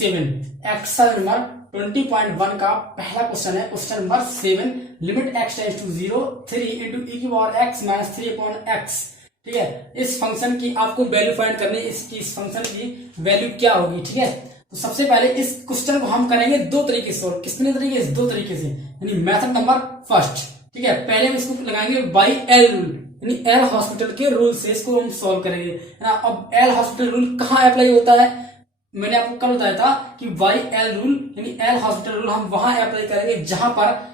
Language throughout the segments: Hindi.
7। एक्सरसाइज नंबर 20.1 का पहला क्वेश्चन है, question number 7। Limit x tends to 0 3 into e की power x minus 3 upon x। ठीक है, इस फंक्शन की आपको वैल्यू फाइंड करनी है, इस फंक्शन की वैल्यू क्या होगी। ठीक है, तो सबसे पहले इस क्वेश्चन को हम करेंगे दो तरीके से सोल्व। कितने तरीके से? दो तरीके से, यानी मेथड नंबर फर्स्ट। ठीक है, पहले हम इसको लगाएंगे बाई एल रूल, यानी एल हॉस्पिटल के रूल से इसको हम सॉल्व करेंगे, है ना। अब एल हॉस्पिटल रूल कहाँ अप्लाई होता है? मैंने आपको कल बताया था कि बाई एल रूल यानी एल हॉस्पिटल रूल हम वहां अप्लाई करेंगे जहां पर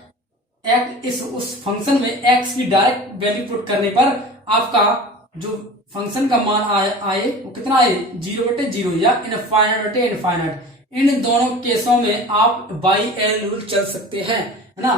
उस फंक्शन में एक्स की डायरेक्ट वैल्यू पुट करने पर आपका जो फंक्शन का मान आए वो कितना आए? 0/0 या इनफाइनाइट। इन दोनों केसों में आप बाई एल रूल चल सकते हैं, है ना।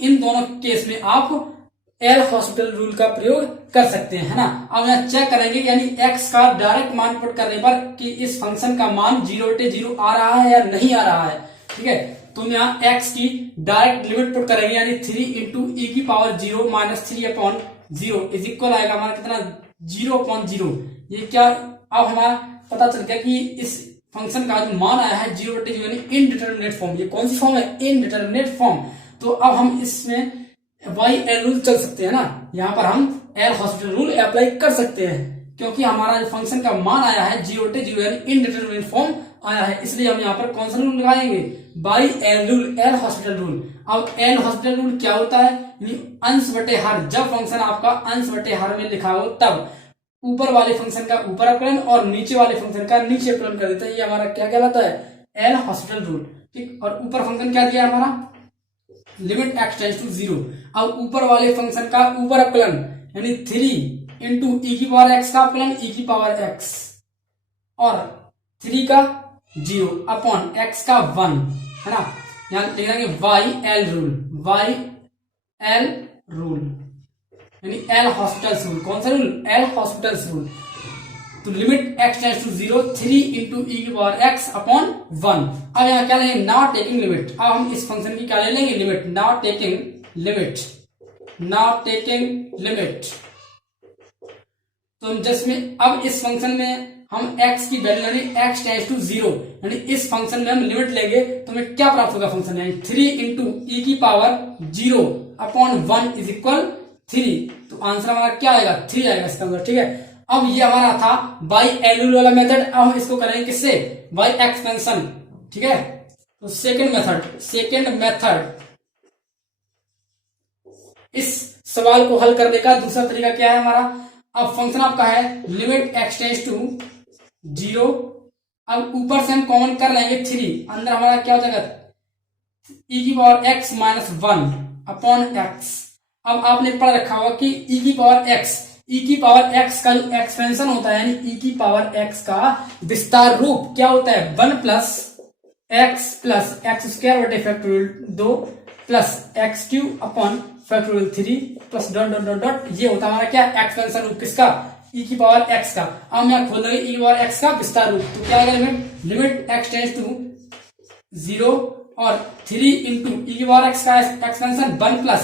इन दोनों केस में आप एल हॉस्पिटल रूल का प्रयोग कर सकते हैं, है ना। अब यहाँ चेक करेंगे यानी एक्स का डायरेक्ट मान पुट करने पर कि इस फंक्शन का मान 0/0 आ रहा है या नहीं आ रहा है। ठीक है, तो हम यहाँ एक्स की डायरेक्ट लिमिट पुट करेंगे, यानी 3 इंटू ई की power 0 minus 3 upon 0 is equal आएगा हमारा कितना? 0/0। ये क्या अब हमारा पता चल गया कि इस फंक्शन का जो मान आया है 0/0 यानी इनडिटरमिनेट फॉर्म। ये कौन सी फॉर्म है? Indeterminate form. तो अब हम इसमें बाई एल रूल चल सकते हैं ना, यहाँ पर हम एल हॉस्पिटल रूल अप्लाई कर सकते हैं क्योंकि हमारा जो फंक्शन का मान आया है 0/0 यानी इनडिटरमिनेट फॉर्म आया है, इसलिए हम यहाँ पर कौन सा रूल लगाएंगे? By L rule, L hospital rule. अब एल हॉस्पिटल रूल क्या होता है? अंश बटे हर। जब फंक्शन आपका अंश बटे हर में लिखा हो तब ऊपर वाले फंक्शन का ऊपर अपकलन और नीचे वाले फंक्शन का नीचे अपकलन कर देता है। ये हमारा क्या कहलाता है? L'Hospital rule. ठीक, और ऊपर फंक्शन क्या दिया हमारा? Limit x tends to 0। अब ऊपर वाले फंक्शन का ऊपर अपकलन यानी 3 इंटू ई की पावर x का अपकलन e की पावर x और 3 का 0 अपॉन x का 1, है ना। यहां लिख देंगे by L rule, by L rule यानी एल हॉस्पिटल्स रूल। कौन सा रूल? L Hospital's rule. तो limit x tends to 0 3 into e की पावर x अपॉन 1। अब यहाँ क्या लेंगे? Not taking limit. अब हम इस फंक्शन की क्या ले लेंगे? Limit. Not taking limit, not taking limit. तो हम जिसमें अब इस फंक्शन में हम x की वैल्यू यानी x टेंड्स टू 0 यानी इस फंक्शन में हम लिमिट लेंगे तो हमें क्या प्राप्त होगा? फंक्शन यानी 3 इंटू ई की पावर 0 अपॉन 1 इज इक्वल 3। तो आंसर हमारा क्या आएगा? 3 आएगा इसका आंसर। ठीक है, अब ये हमारा था बाई एल रूल वाला मेथड। अब हम इसको करेंगे किससे? By expansion. ठीक है, तो सेकंड मेथड इस सवाल को हल करने का दूसरा तरीका क्या है हमारा? अब फंक्शन आपका है लिमिट x टेंड्स टू 0। अब ऊपर से हम कॉमन कर लेंगे 3, अंदर हमारा क्या हो जाएगा? e की power x minus 1 upon x। अब आपने पढ़ रखा होगा कि e की पावर x का जो एक्सपेंशन होता है यानी e की पावर x का विस्तार रूप क्या होता है? 1 प्लस x स्क्वायर बटे factorial 2 plus x cube upon factorial 3 plus dot dot dot dot. ये होता है हमारा क्या? एक्सपेंशन रूप। किसका? e की पावर x का। अब मैं खोल देंगे e की पावर x का विस्तार रूप, तो क्या आएगा? लिमिट x टेंड्स टू 0 और 3 इंटू ई की पावर x का एक्सपेंशन 1 प्लस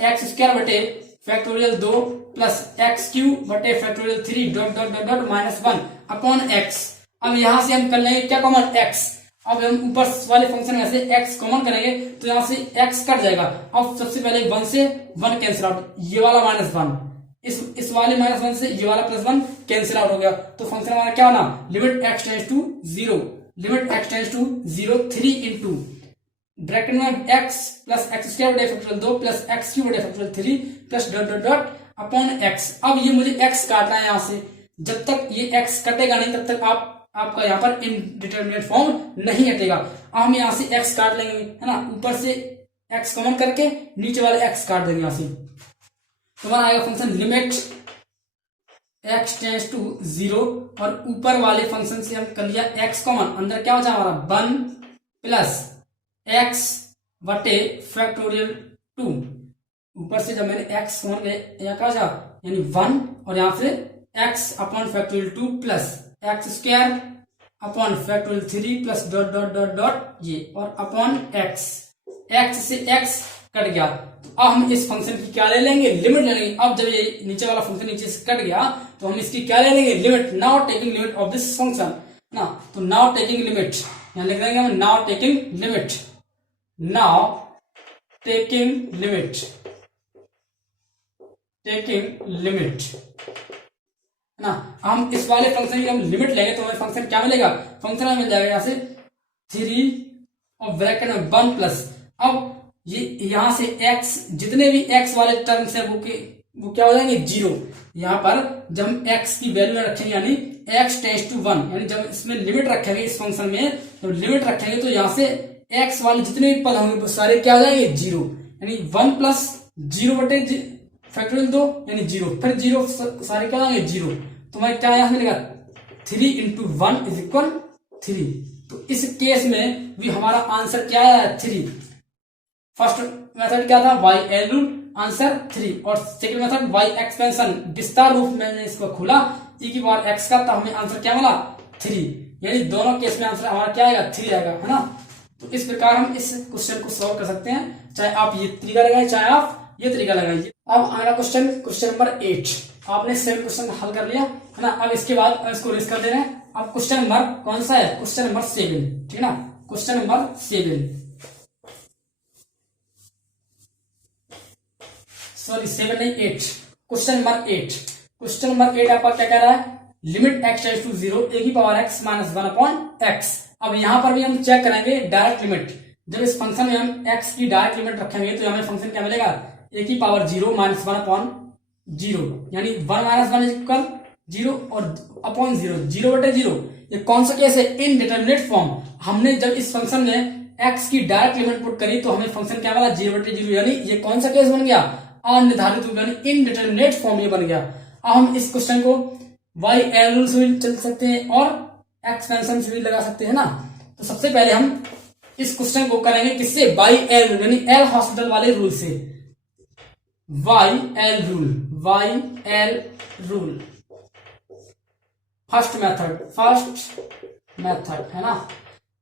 x स्क्वायर बटे फैक्टोरियल 2 प्लस x क्यूब बटे factorial 3 dot dot dot dot minus 1 upon x। अब यहां से हम कर लेंगे क्या कॉमन? x। अब हम ऊपर वाले फंक्शन में से x कॉमन करेंगे तो यहां से x कट जाएगा। अब सबसे पहले 1 से 1 कैंसिल आउट, ये वाला माइनस 1, इस वाले माइनस 1 से ये वाला प्लस 1 कैंसिल आउट हो गया। तो फंक्शन हमारा क्या होना? Limit x tends to 0, limit x tends to 0 3 into bracket में x प्लस x स्क्वायर बटे फैक्टोरियल 2 प्लस x क्यूब बटे factorial 3 plus dot dot dot upon x। अब ये मुझे x काटना है, यहां से जब तक ये x कटेगा नहीं तब तक आपका यहाँ पर इनडिटरमिनेट फॉर्म नहीं हटेगा। अब हम यहाँ से x काट लेंगे, है ना। ऊपर से x कॉमन करके नीचे वाले x काट देंगे यहाँ से, तो हमारा आएगा function limit x tends to 0 और ऊपर वाले फंक्शन से हम कर लिया x कॉमन, अंदर क्या हो जाए हमारा 1 प्लस x बटे फैक्टोरियल 2। ऊपर से जब मैंने x कॉमन किया यहाँ क्या हो जाए यानी 1 और यहाँ से x upon factorial 2 plus x square upon factorial 3 plus dot dot dot dot ये और अपॉन x से x कट गया। तो अब हम इस फंक्शन की क्या ले लेंगे? लिमिट ले लेंगे। अब जब ये नीचे वाला फंक्शन नीचे से कट गया तो हम इसकी क्या ले लेंगे? Limit. Now taking limit of this function ना, तो तो नाउ टेकिंग लिमिट यहां लिख देंगे हम, now taking limit, now taking limit, taking limit है ना। हम इस वाले फंक्शन की हम लिमिट लेंगे तो हमें फंक्शन क्या मिलेगा, फंक्शन हमें मिल जाएगा यहां से 3 और ब्रैकेट में 1 प्लस, अब ये यहां से x जितने भी x वाले टर्म्स है वो क्या हो जाएंगे 0। यहां पर जब हम x की वैल्यू रखेंगे यानी x टेंड्स टू 1, यानी जब इसमें लिमिट रखेंगे इस फंक्शन में, जब लिमिट रखेंगे तो यहां से x वाले जितने भी पद होंगे वो सारे क्या हो जाएंगे 0, यानी 1 प्लस 0 बटे फैक्टोरियल 2 यानी 0, फिर 0 सारे क्या हो जाएंगे 0, तो हमारे क्या यहां मिलेगा 3 इंटू 1 इज इक्वल 3। तो इस केस में भी हमारा आंसर क्या है 3। फर्स्ट मेथड क्या था y L रूल, आंसर 3, और सेकंड मेथड y एक्सपेंशन विस्तार रूप में इसको खोला e की पावर x का, तो हमें आंसर क्या मिला 3, यानी दोनों केस में आंसर हमारा क्या आएगा 3 आएगा, है ना। तो इस प्रकार हम इस क्वेश्चन को सॉल्व कर सकते हैं, चाहे आप ये तरीका लगाइए चाहे आप ये तरीका लगाइए। अब अगला क्वेश्चन, क्वेश्चन नंबर 8, आपने 7 क्वेश्चन हल कर लिया है ना। अब इसके बाद इसको रेस कर दे रहे हैं। अब क्वेश्चन नंबर कौन सा है, क्वेश्चन नंबर 7, ठीक है ना, क्वेश्चन नंबर 7, सॉरी 7 नहीं 8, क्वेश्चन नंबर 8। क्वेश्चन नंबर 8 आपका क्या कह रहा है, limit x tends to 0 a की power x minus 1 upon x। अब यहां पर भी हम चेक करेंगे डायरेक्ट लिमिट, जब इस फंक्शन में हम x की डायरेक्ट लिमिट रखेंगे तो हमें फंक्शन क्या मिलेगा a की पावर 0 माइनस 1 अपॉन 0, यानी 1 माइनस 1 इक्वल 0 और अपॉन 0, 0 बटे 0। ये कौन सा केस है, इनडिटरमिनेट फॉर्म। हमने जब इस फंक्शन में x की डायरेक्ट लिमिट पुट करी तो हमें फंक्शन क्या मिला 0 बटे 0, यानी ये कौन सा केस बन गया, अनिर्धारित रूप यानी इनडिटरमिनेट फॉर्म ये बन गया। अब हम इस क्वेश्चन को y L रूल से भी चल सकते हैं और एक्सपेंशन से भी लगा सकते हैं ना। तो सबसे पहले हम इस क्वेश्चन को करेंगे किससे, y L रूल यानी एल हॉस्पिटल वाले रूल से, y L rule, y L rule first method है ना,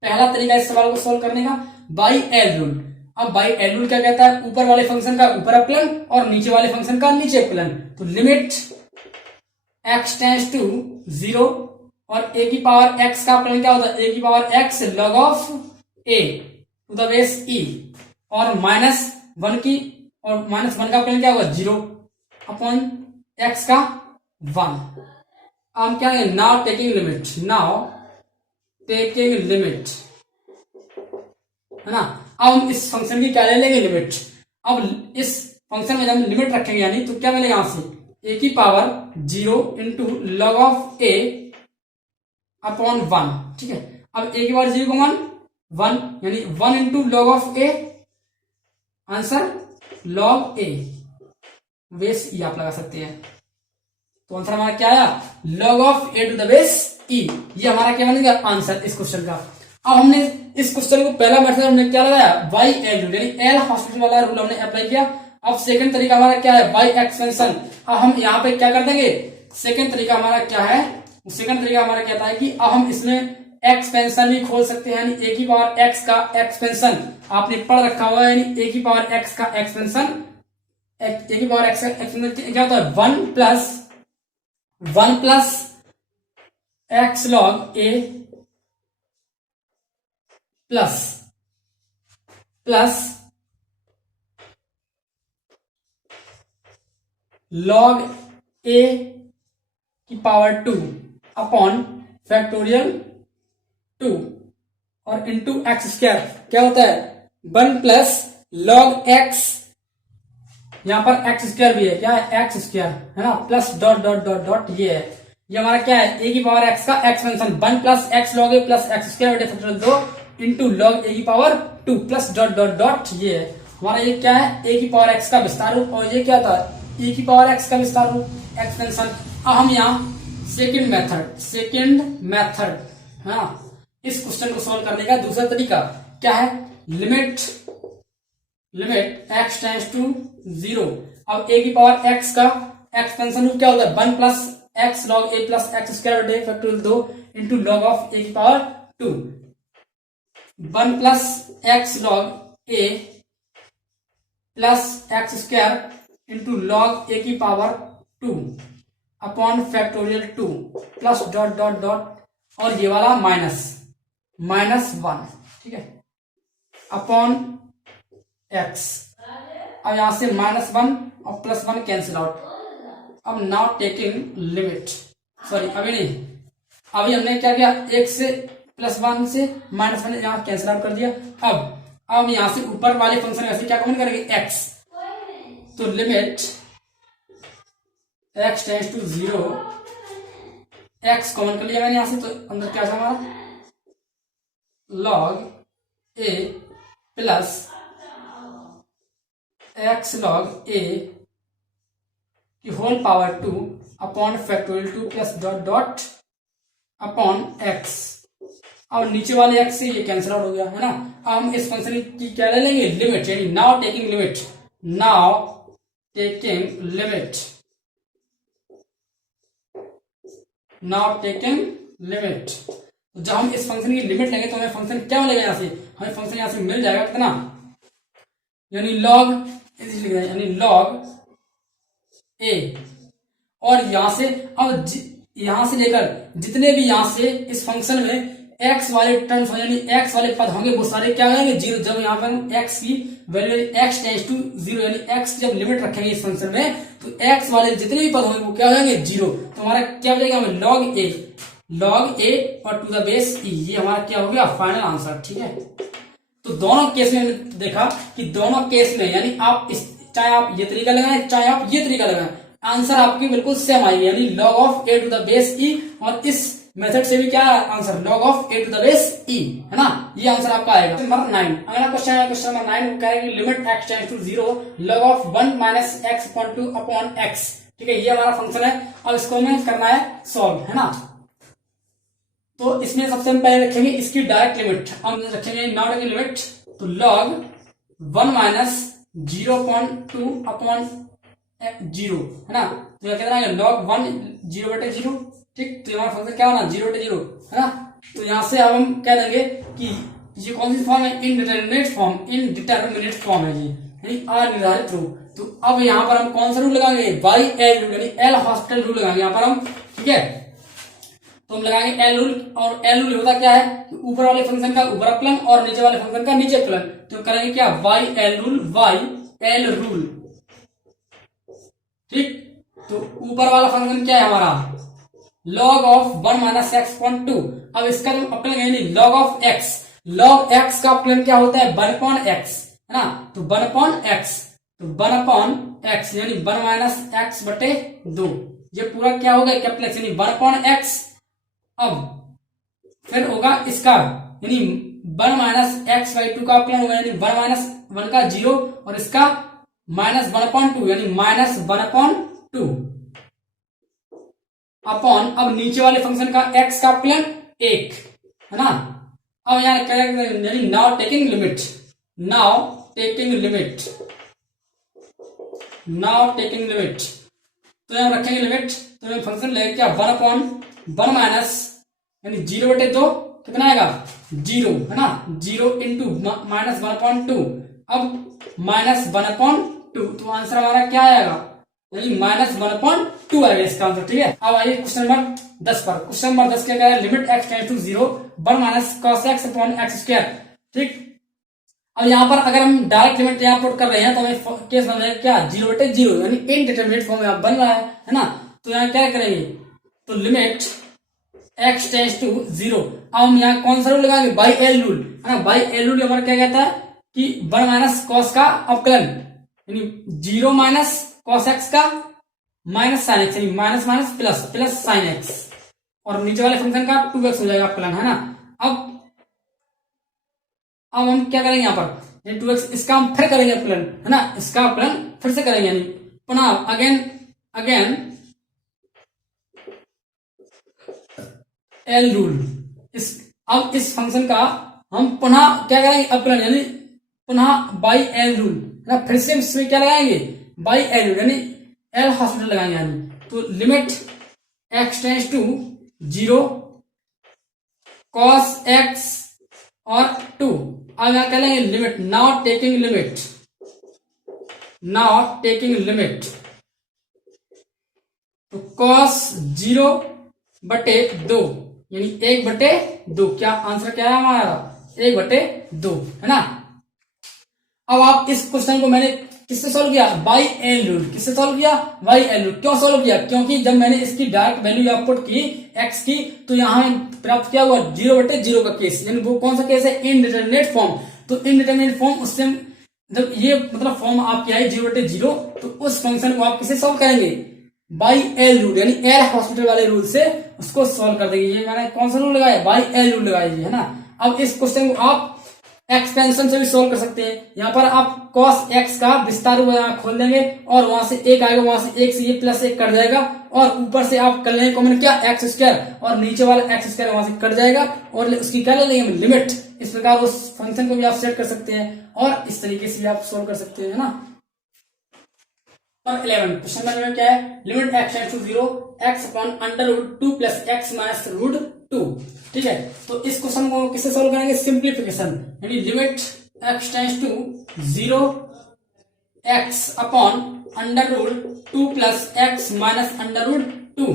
पहला तरीका इस सवाल को सोल्व करने का y L रूल। अब y L रूल क्या कहता है, ऊपर वाले फंक्शन का ऊपर अपलन और नीचे वाले फंक्शन का नीचे अपलन। तो लिमिट x टेंड्स टू 0 और a की पावर x का अपलन क्या होता है, a की power x log of a to the base e, और माइनस 1 की और माइनस 1 का अपलन क्या होगा 0 अपॉन x का 1। हम क्या है, now taking limit, now taking limit है ना। अब हम इस फंक्शन की क्या ले लेंगे लिमिट। अब इस फंक्शन में जब हम लिमिट रखेंगे यानी तो क्या मिलेगा यहां से a की power 0 into log of a upon 1, ठीक है। अब a की पावर 0 का मान 1 यानी 1 into log of a, answer log a, base e आप लगा सकते हैं। तो आंसर हमारा क्या आया, log of a to the base e, ये हमारा क्या बनेगा आंसर इस क्वेश्चन का। अब हमने इस क्वेश्चन को पहला मेथड हमने क्या लगाया y L रूल यानी एल हॉस्पिटल वाला रूल हमने अप्लाई किया। अब सेकंड तरीका हमारा क्या है y एक्सपेंशन। अब हम यहाँ पे क्या कर देंगे, सेकंड तरीका हमारा क्या है, सेकंड तरीका हमारा कहता है कि अब हम इसमें एक्सपेंशन भी खोल सकते हैं, यानी a की पावर x का एक्सपेंशन आपने पढ़ रखा हुआ है, यानी a की पावर x का एक्सपेंशन, a की पावर x का एक्सपेंशन क्या होता है 1 plus x log a plus log a की पावर 2 अपॉन फैक्टोरियल 2 और इंटू एक्स स्क्वायर क्या होता है 1 प्लस log x, यहां पर एक्स स्क्वायर भी है, क्या है एक्स स्क्वायर है ना, plus dot dot dot dot ये है, ये हमारा क्या है a की पावर x का expansion 1 plus x log a plus x square बटे फैक्टोरियल 2 इंटू लॉग a की power 2 plus dot dot dot ये है हमारा, ये क्या है a की पावर x का विस्तार रूप और ये क्या था e की पावर x का विस्तार रूप एक्सपेंशन। अब हम यहाँ सेकंड मेथड हाँ इस क्वेश्चन को सॉल्व करने का दूसरा तरीका क्या है, लिमिट x टेंड्स टू 0। अब a की पावर x का एक्सपेंशन रूप क्या होता है 1 plus x log a plus x square बटे factorial 2 into log of a की power 2, 1 plus x log a plus x square into log a की power 2 upon factorial 2 plus dot dot dot और ये वाला माइनस -1, ठीक है, अपॉन x। अब यहां से -1 और +1 कैंसिल आउट। अब नाउ टेकिंग लिमिट, सॉरी अभी नहीं, अभी हमने क्या किया, 1 से +1 से -1 यहां कैंसिल आउट कर दिया। अब यहां से ऊपर वाले फंक्शन ऐसे क्या कॉमन करेंगे, x। तो limit x tends to 0, x common कर लिया मैंने यहां से, तो अंदर क्या था हमारा, log a plus x log a की whole power 2 upon factorial 2 plus dot dot upon x। अब नीचे वाले x से ये कैंसिल आउट हो गया है ना। अब हम इस फंक्शन की क्या ले लेंगे, लिमिट, यानी now taking limit, now taking limit, now taking limit. जब हम इस फंक्शन की लिमिट लेंगे तो हमें फंक्शन क्या मिलेगा, यहां से हमें फंक्शन यहां से मिल जाएगा कितना, यानी लॉग, यानी लॉग ए। और यहां से अब यहां से लेकर जितने भी यहां से इस फंक्शन में x वाले टर्म्स यानी x वाले पद होंगे वो सारे क्या हो जाएंगे, 0। जब यहाँ पर x की वैल्यू x टेंड्स टू 0 यानी x की जब लिमिट रखेंगे इस फंक्शन में तो x वाले जितने भी पद होंगे वो क्या हो जाएंगे, 0। तो हमारा क्या हो जाएगा, हमें log a और टू द बेस e, ये हमारा क्या हो गया, फाइनल आंसर, ठीक है। तो दोनों केस में हमने देखा कि दोनों केस में यानी आप चाहे आप ये तरीका लगाएं चाहे आप ये तरीका लगाएं, आंसर आपकी बिल्कुल सेम आएगी, यानी log of a to the base e। और इस मेथड से भी क्या answer, log of a to the base e, है ना, ये आंसर आपका आएगा। नंबर 9, अगला क्वेश्चन है, क्वेश्चन नंबर 9 कह रहा है limit x tends to 0 log of 1 minus x upon 2 upon x, ठीक है, ये हमारा फंक्शन है। अब इसको हमें करना है सॉल्व, है ना। तो इसमें सबसे हम पहले रखेंगे इसकी डायरेक्ट लिमिट, हम रखेंगे नॉट की लिमिट, तो log 1 माइनस 0.2 अपॉन 0, है ना। तो क्या कहना है, log 1 0/0, ठीक। तो हमारा फंक्शन क्या होना, 0/0, है ना। तो यहां से अब हम कह देंगे कि ये कौन सी फॉर्म है, इनडिटरमिनेट फॉर्म, इनडिटरमिनेट फॉर्म है ये, यानी अनिर्धारित रूप। तो अब यहां पर हम कौन सा रूल लगाएंगे, बाई एल रूल, यानी एल हॉस्पिटल रूल लगाएंगे यहां पर हम, ठीक है। तो हम लगाएंगे एल रूल, और एल रूल होता क्या है, ऊपर वाले फंक्शन का ऊपर अपलन और नीचे वाले फंक्शन का नीचे अपलन। तो करेंगे क्या, by L rule, by L rule, ठीक। तो ऊपर वाला फंक्शन क्या है हमारा, log of 1 minus x upon 2। अब इसका जो अपलन यानी log of x, log x का अपलन क्या होता है, 1 अपॉन x, है ना। तो 1 अपॉन x, तो 1 अपॉन x यानी 1 माइनस एक्स बटे 2, ये पूरा क्या होगा, कैपिटल यानी 1 अपॉन x। अब फिर होगा इसका यानी 1 माइनस एक्स बाई 2 का अपलन होगा, यानी 1 माइनस 1 का 0 और इसका माइनस 1/2 यानी माइनस 1/2 अपॉन, अब नीचे वाले फंक्शन का x का अपलन 1, है ना। अब यहां क्या यानी now taking limit, now taking limit, now taking limit. तो यहां रखेंगे लिमिट, तो फंक्शन लेगा क्या, 1/1 माइनस यानी 0/2 कितना आएगा, 0, है ना। 0 इंटू माइनस 1/2, अब माइनस 1/2, तो आंसर हमारा क्या आएगा, यानी माइनस 1/2 आएगा इसका आंसर, ठीक है। अब आइए क्वेश्चन नंबर 10 पर। क्वेश्चन नंबर 10 क्या कह रहा है, limit x tends to 0 1 minus cos x upon x square, ठीक। अब यहां पर अगर हम डायरेक्ट लिमिट यहां पुट कर रहे हैं तो हमें केस बन जाएगा क्या, 0/0 यानी इनडिटरमिनेट फॉर्म में बन रहा है ना। तो यहां क्या करेंगे, तो लिमिट x टेंड्स टू 0। अब हम यहाँ कौन सा रूल लगाएंगे, बाई एल रूल, है ना। बाई एल रूल हमारा क्या कहता है कि 1 माइनस कॉस का अवकलन, यानी 0 माइनस कॉस एक्स का माइनस साइन एक्स, यानी minus minus plus, plus sine x, और नीचे वाले फंक्शन का 2x हो जाएगा अवकलन, है ना। अब हम क्या करेंगे यहाँ पर, 2x इसका हम फिर करेंगे अवकलन, है ना। इसका अवकलन फिर से करेंगे, यानी पुनः अगेन एल रूल। अब इस फंक्शन का हम पुनः क्या करेंगे, अवकलन, यानी पुनः बाई एल रूल, है ना। फिर से इसमें क्या लगाएंगे, बाई एल रूल, यानी एल हॉस्पिटल लगाएंगे, यानी तो limit x tends to 0 cos x और 2। अब यहां क्या लेंगे, limit, now taking limit, now taking limit, तो cos 0/2 यानी 1/2। क्या आंसर क्या है हमारा? 1/2 है ना। अब आप इस क्वेश्चन को मैंने किससे सॉल्व किया? By L rule. किससे सॉल्व किया? By L rule. क्यों सॉल्व किया? क्योंकि जब मैंने इसकी डायरेक्ट वैल्यू पुट की एक्स की, तो यहां प्राप्त किया हुआ 0/0 का केस, यानी वो कौन सा केस है? Indeterminate form. तो इनडिटरमिनेट फॉर्म, उससे जब ये मतलब फॉर्म आपकी आई 0/0, तो उस फंक्शन को आप किसे सॉल्व करेंगे? बाई एल रूल, यानी एल हॉस्पिटल वाले रूल से उसको सॉल्व कर देंगे। ये मैंने कौन सा रूल लगाया? बाई एल रूल लगाया, है ना। अब इस क्वेश्चन को आप एक्सपेंशन से भी सॉल्व कर सकते हैं। यहाँ पर आप cos x का विस्तार खोल देंगे और वहां से 1 आएगा, वहां से 1 से ये +1 कट जाएगा, और ऊपर से आप कर लेंगे कॉमन क्या? x², और नीचे वाला x² वहां से कट जाएगा, और उसकी क्या ले लेंगे? लिमिट। इस प्रकार उस फंक्शन को भी आप सेट कर सकते हैं और इस तरीके से आप सोल्व कर सकते हैं, ना। और 11 क्वेश्चन नंबर क्या है? Limit x tends to 0 x/√2 + x - √2। ठीक है, तो इस क्वेश्चन को किससे सोल्व करेंगे? सिंप्लीफिकेशन, यानी limit x tends to 0 x/√2 + x - √2।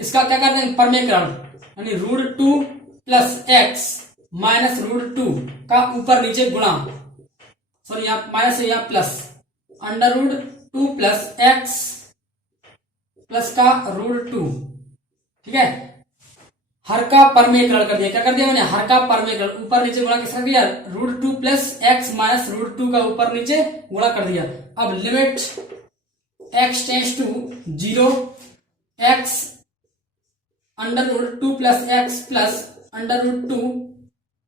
इसका क्या करते हैं? परमेकरण, यानी √2 + x - √2 का ऊपर नीचे गुणा, सॉरी यहाँ माइनस है, यहाँ प्लस, √2 + x प्लस का √2। ठीक है, हर का परमेकरण कर दिया। क्या कर दिया मैंने? हर का परमेकरण, ऊपर नीचे गुणा किसका दिया? √2 + x - √2 का ऊपर नीचे गुणा कर दिया। अब limit x tends to 0 x/√2 + x +√2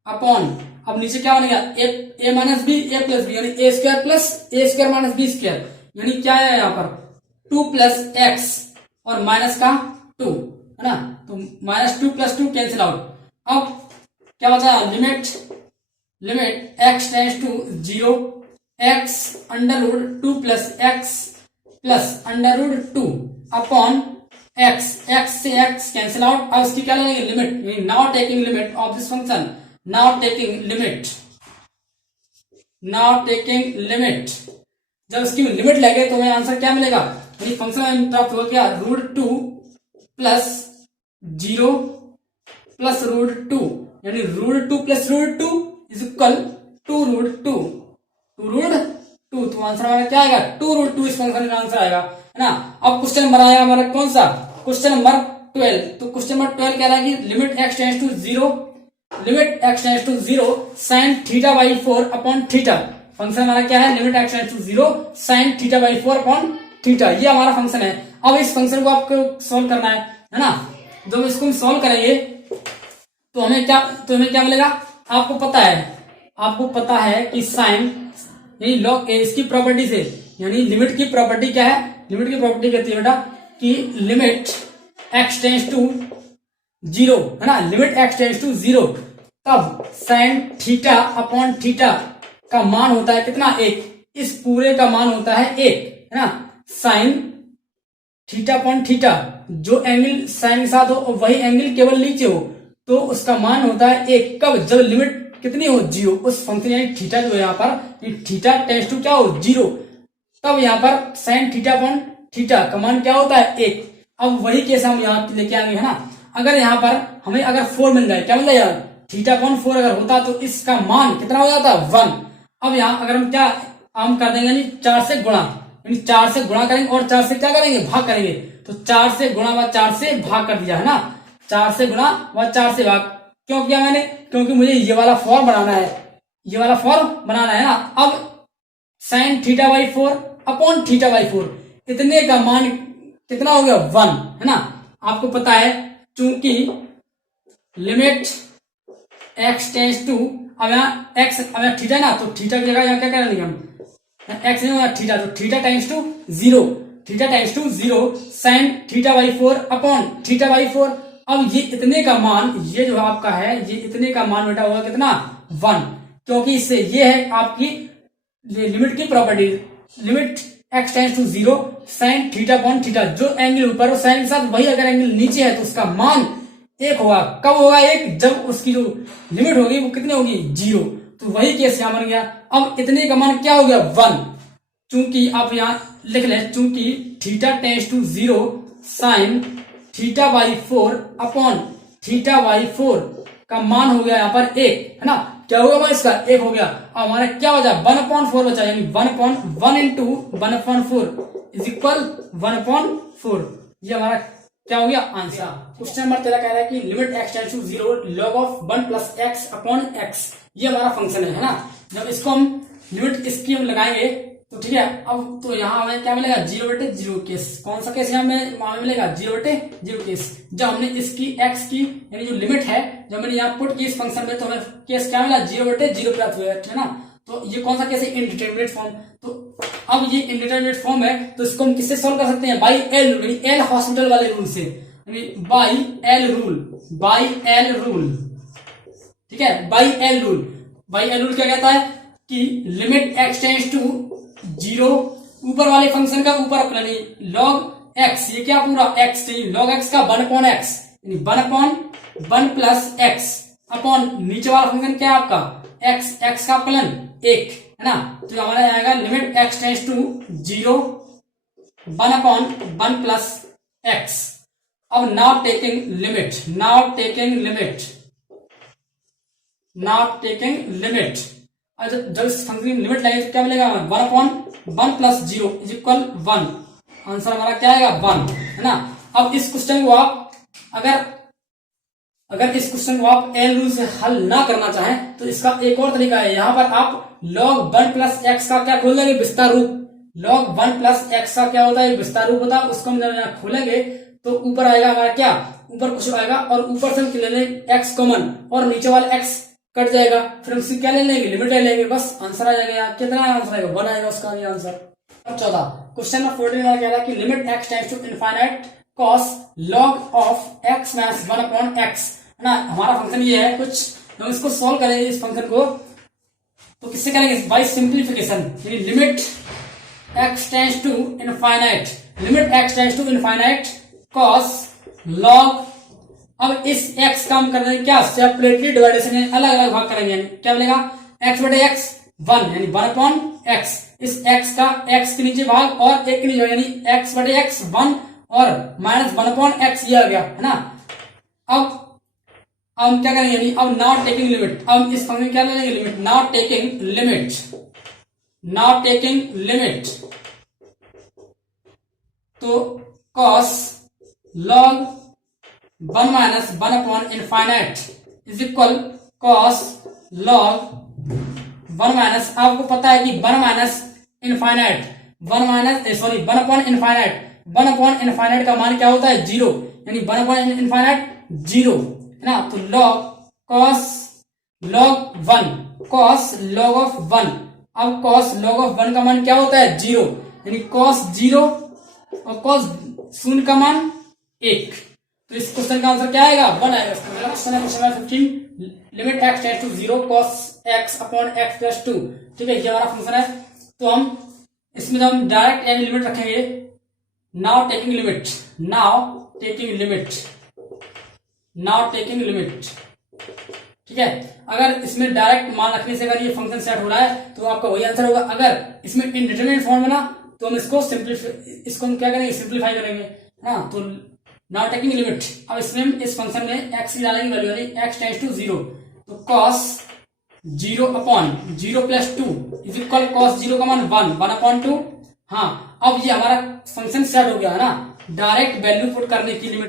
upon, अब नीचे क्या बनेगा? a - b a + b, यानी a² + a² - b², यानी क्या है यहाँ पर? 2 + x और माइनस का 2, है ना। तो -2 + 2 कैंसिल आउट। अब क्या बचा? Limit x tends to 0 x/√2 + x +√2 upon x से x कैंसिल आउट। अब इसकी क्या लेंगे? Limit, now taking limit of this function, now taking limit. जब इसकी लिमिट लगे तो हमें आंसर क्या मिलेगा? यानी फंक्शन में प्राप्त हो गया √2 + 0 + √2, यानी √2 + √2 = 2√2। तो आंसर हमारा क्या आएगा? 2√2 इस फंक्शन का आंसर आएगा, है ना। अब क्वेश्चन नंबर आएगा हमारा कौन सा? Question number 12। तो क्वेश्चन नंबर 12 कह रहा है कि limit x tends to 0 sin θ/4 upon theta. Function हमारा क्या है? Limit x tends to 0 sin θ/4 upon theta, ये हमारा फंक्शन है। अब इस फंक्शन को आपको सोल्व करना है ना। जब इसको हम सोल्व करेंगे तो हमें क्या मिलेगा? आपको पता है कि साइन, यानी लॉग इसकी प्रॉपर्टी से, यानी लिमिट की प्रॉपर्टी क्या है? लिमिट की प्रॉपर्टी कहती है बेटा कि लिमिट x टेंड्स टू 0, है ना। लिमिट x टेंड्स टू 0, तब साइन थीटा अपॉन थीटा का मान होता है कितना? 1। इस पूरे का मान होता है 1, है ना। साइन थीटा अपॉन थीटा, जो एंगल साइन के साथ हो वही एंगल केवल नीचे हो, तो उसका मान होता है 1। कब? जब लिमिट कितनी हो? 0। उस फंक्शन यानी थीटा जो है यहाँ पर, थीटा टेंड्स टू क्या हो? 0, तब यहाँ पर साइन थीटा अपॉन थीटा का मान क्या होता है? 1। अब वही केस हम यहाँ लेके आएंगे, है ना। अगर यहाँ पर हमें अगर 4 मिल जाए, क्या मिल जाएगा? थीटा अपॉन 4 अगर होता तो इसका मान कितना हो जाता? 1। अब यहाँ अगर हम कर देंगे, यानी 4 से गुणा, यानी 4 से गुणा करेंगे और 4 से क्या करेंगे? भाग करेंगे। तो 4 से गुणा व 4 से भाग कर दिया, है ना। 4 से गुणा व 4 से भाग क्यों किया मैंने? क्योंकि मुझे ये वाला फॉर्म बनाना है, ना। अब साइन θ/4 अपॉन θ/4, इतने का मान कितना हो गया? 1, है ना। आपको पता है चूंकि लिमिट x टेंड्स टू, अब यहाँ x अब थीटा ना, तो थीटा की जगह यहाँ क्या करेंगे हम? x नहीं होगा थीटा, तो theta times two 0 sine θ/4 upon θ/4। अब ये इतने का मान, ये जो आपका है, ये इतने का मान बेटा होगा कितना? 1, क्योंकि इससे ये है आपकी लिमिट की property. Limit x tends to 0 sine theta upon theta, जो एंगल ऊपर हो साइन के साथ, वही अगर एंगल नीचे है तो उसका मान 1 होगा। कब होगा 1? जब उसकी जो लिमिट होगी वो कितनी होगी? 0। तो वही केस यहां बन गया। अब इतने का मान क्या हो गया? 1। चूंकि आप यहां लिख लें, चूंकि theta tends to 0 sine θ/4 upon theta by 4 का मान हो गया यहाँ पर 1, है ना। क्या होगा भाई इसका 1 हो गया। अब हमारा क्या हो जाए 1/4 बचा, यानी 1/1 इंटू 1/4 इज इक्वल 1/4। ये हमारा क्या हो गया आंसर। क्वेश्चन नंबर 13 कह रहा है कि limit x tends to 0 log of 1 plus x upon x. ये हमारा फंक्शन है ना। जब इसको हम लिमिट इसकी हम लगाएंगे तो ठीक है। अब तो यहाँ हमें क्या मिलेगा 0/0 केस। कौन सा केस हमें मिलेगा 0/0 केस। जब हमने इसकी x की यानी जो लिमिट है जब मैंने यहाँ पुट की इस फंक्शन में तो हमें केस क्या मिला 0/0 प्राप्त हुआ है ना। तो ये कौन सा केस है इनडिटरमिनेट फॉर्म। तो अब ये इनडिटरमिनेट फॉर्म है तो इसको हम किससे सॉल्व कर सकते हैं by L rule, L hospital वाले रूल से, बाई एल रूल। ठीक है by L rule. By L rule क्या कहता है कि लिमिट x टेंड्स टू 0 ऊपर वाले फंक्शन का ऊपर यानी log x, ये क्या पूरा x log x का 1/x यानी 1/1 प्लस x अपॉन नीचे वाला फंक्शन क्या है आपका x का फलन 1, है ना। तो हमारा आएगा limit x tends to 0 1/1 plus x। अब नाउ टेकिंग लिमिट जब इस फंक्शन की लिमिट लगेगी तो क्या मिलेगा 1/1 प्लस 0 इज इक्वल 1। आंसर हमारा क्या आएगा 1, है ना। अब इस क्वेश्चन को आप अगर इस क्वेश्चन को आप एल रूल से हल ना करना चाहें तो इसका एक और तरीका है। यहां पर आप log 1 प्लस एक्स का क्या खोल देंगे विस्तार रूप। log 1 प्लस एक्स का क्या होता है विस्तार रूप होता है। उसको हम जब यहाँ खोलेंगे तो ऊपर आएगा हमारा क्या ऊपर कुछ आएगा और ऊपर से हम ले लेंगे एक्स कॉमन और नीचे वाला एक्स कट जाएगा। फिर उसकी क्या ले लेंगे लिमिट ले लेंगे, बस आंसर आ जाएगा। यहाँ कितना आंसर आएगा 1 आएगा उसका ये आंसर। अब 14 क्वेश्चन नंबर 14 वाला कह रहा है कि limit x tends to infinite cos log of x minus 1/x, है ना। हमारा फंक्शन ये है कुछ हम इसको सॉल्व करेंगे इस फंक्शन को तो किससे करेंगे बाई सिंप्लीफिकेशन यानी limit x tends to infinite cos log। अब इस x का हम करेंगे क्या सेपरेटली डिवाइडेशन यानी अलग अलग भाग करेंगे। यानी क्या मिलेगा x/x 1 यानी 1/x। इस x का x के नीचे भाग और 1 के नीचे भाग यानी x/x 1 और माइनस 1/x ये आ गया, है ना। अब हम क्या करेंगे यानी अब नाउ टेकिंग लिमिट। अब इस फंक्शन क्या ले लेंगे लिमिट नाउ टेकिंग लिमिट तो cos log 1 minus infinite is equal cos log 1 minus आपको पता है कि 1 माइनस इनफाइनाइट 1/इनफाइनाइट का मान क्या होता है 0 यानी 1/इनफाइनाइट 0, है ना। तो cos log ऑफ 1। अब cos log ऑफ 1 का मान क्या होता है 0 यानी cos 0 और cos 0 का मान 1। तो इस क्वेश्चन का आंसर क्या आएगा 1 आएगा। Question number 15 limit x tends to 0 cos x upon x plus 2। ठीक है ये हमारा फंक्शन है। तो हम इसमें जब हम डायरेक्ट यानी लिमिट रखेंगे नाउ टेकिंग लिमिट। ठीक है अगर इसमें डायरेक्ट मान रखने से अगर ये फंक्शन सेट हो रहा है तो आपका वही आंसर होगा। अगर इसमें इनडिटरमिनेट फॉर्म बना तो हम इसको हम क्या करेंगे सिंप्लीफाई करेंगे, है ना। तो नाउ टेकिंग लिमिट अब इसमें इस फंक्शन में x की डालेंगे वैल्यू यानी x टेंड्स टू 0 तो cos 0 upon 0 plus 2 is equal cos 0 का मान 1/2। हाँ अब ये हमारा फंक्शन सेट हो गया है ना। डायरेक्ट वैल्यू पुट करने की लिमिट